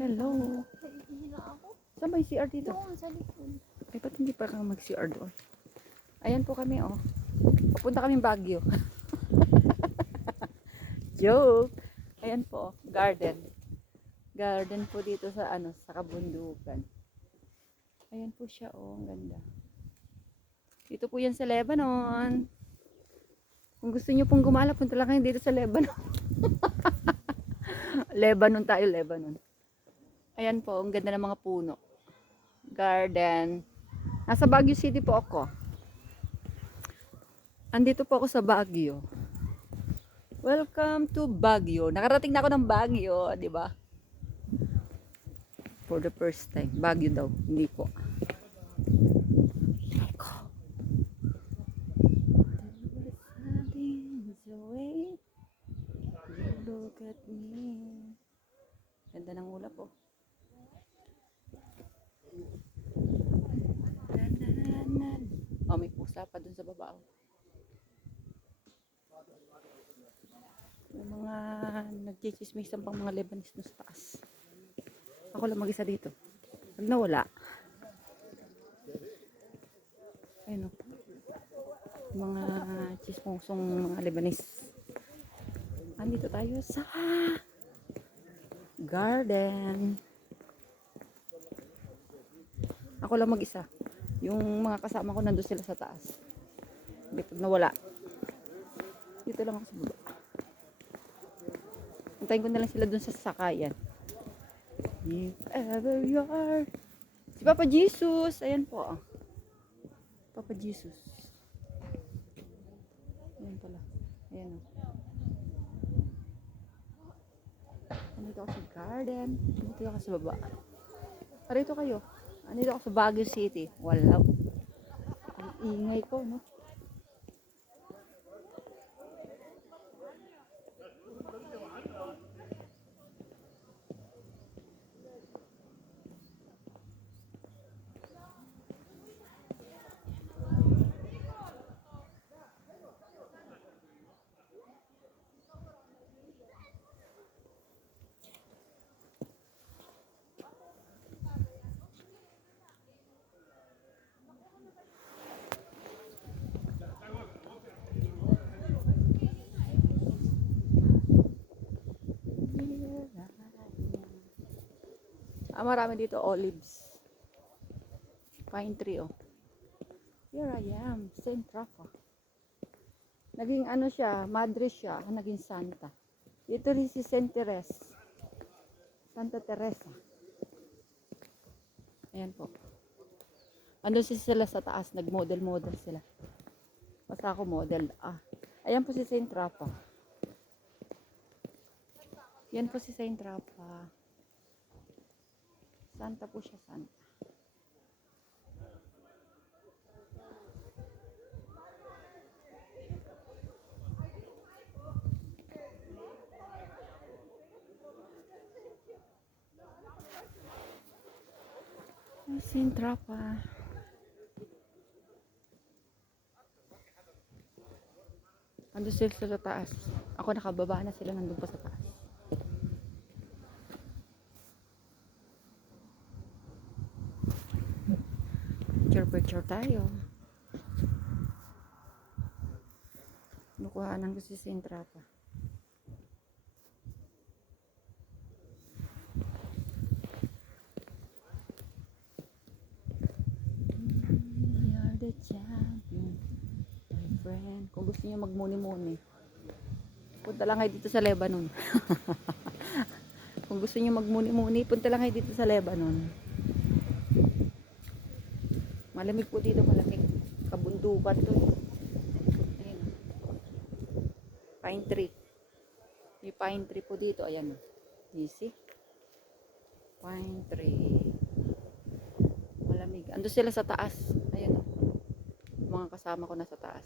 Hello. Nahihila ako. Saan ba yung CR dito? Doon sa likod. Ay, ba't hindi pa kang mag-CR doon? Ayan po kami, oh. Papunta kaming Baguio. Joke! Ayan po, oh. Garden. Garden po dito sa, sa kabundukan. Ayan po siya, oh. Ang ganda. Dito po yan sa Lebanon. Kung gusto niyo pong gumala, punta lang kayo dito sa Lebanon. Lebanon tayo, Lebanon. Ayan po, ang ganda ng mga puno. Garden. Nasa Baguio City po ako. Andito po ako sa Baguio. Welcome to Baguio. Nakarating na ako ng Baguio, di ba? For the first time. Baguio daw, hindi po. Look at me. Ganda ng ulap po. Oh, may pusa pa dun sa baba. May mga nagchichismisan pang mga Lebanese na sa taas. Ako lang mag-isa dito. Pag nawala. Ayun o. Mga chismosong mga Lebanese. Andito tayo sa garden. Ako lang mag-isa. Yung mga kasama ko nandun sila sa taas. Hindi pag nawala. Dito lang ako sa baba. Antayin ko na lang sila dun sa sakayan. If ever you are. Si Papa Jesus. Ayan po. Papa Jesus. Ayan pala. Ayan o. Andito ako sa garden. Andito ako sa baba. Parito kayo. Andito ako sa Baguio City. Wala. Ang ingay ko, no? Marami dito olives. Pine tree, oh. Here I am, Saint Rafa. Naging ano siya, madre siya, naging santa. Dito rin si Saint Teresa. Santa Teresa. Ayan po. Ano sila sa taas, nag-model-model sila. Basta ako model. Ayan po si Saint Rafa. Yan po si Saint Rafa. Santa po siya, santa. Saint Rafa. Ando sila sa taas. Ako nakababa na sila, nandun pa sa taas. Picture tayo. Nukuhanan ko si Saint Rafa. We are the champion, my friend. Kung gusto niyo magmuni-muni, punta lang kayo dito sa Lebanon. Kung gusto niyo magmuni-muni, punta lang kayo dito sa Lebanon. Malamig po dito, malamig. Kabundukan to. Ayun. Pine tree. May pine tree po dito. Ayan. You see? Pine tree. Malamig. Ando sila sa taas. Ayan. Mga kasama ko na sa taas.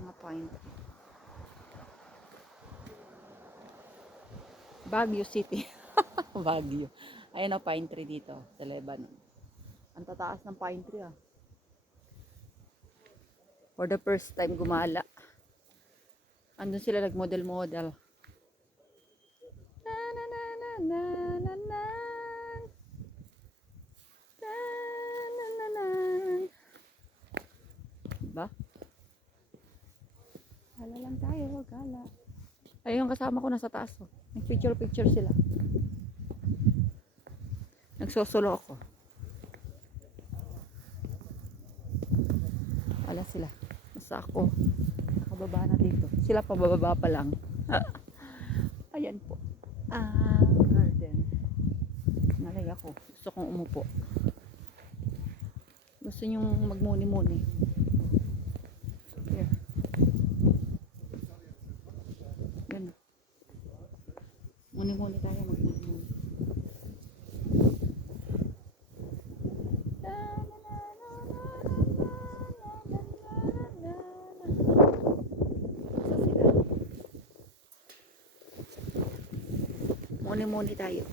Mga pine tree. Baguio City. Baguio. Ayan ang pine tree dito sa Lebanon. Ang tataas ng pine tree, ah. For the first time gumala. Andun sila nag-model-model. Na, na, na. na na na. Na na na na. Ba? Gala lang tayo, gala. Ay, yung kasama ko nasa taas. Oh. Nag-picture sila. Nagsosolo ako. Wala sila. Basta ako. Nakababa na dito. Sila pababa pa lang. Ayan po. Garden. Nalay ako. Gusto kong umupo. Gusto nyong magmuni-muni. Here. Yan. Muni-muni tayo. Magmuni-muni. Muni-muni tayo.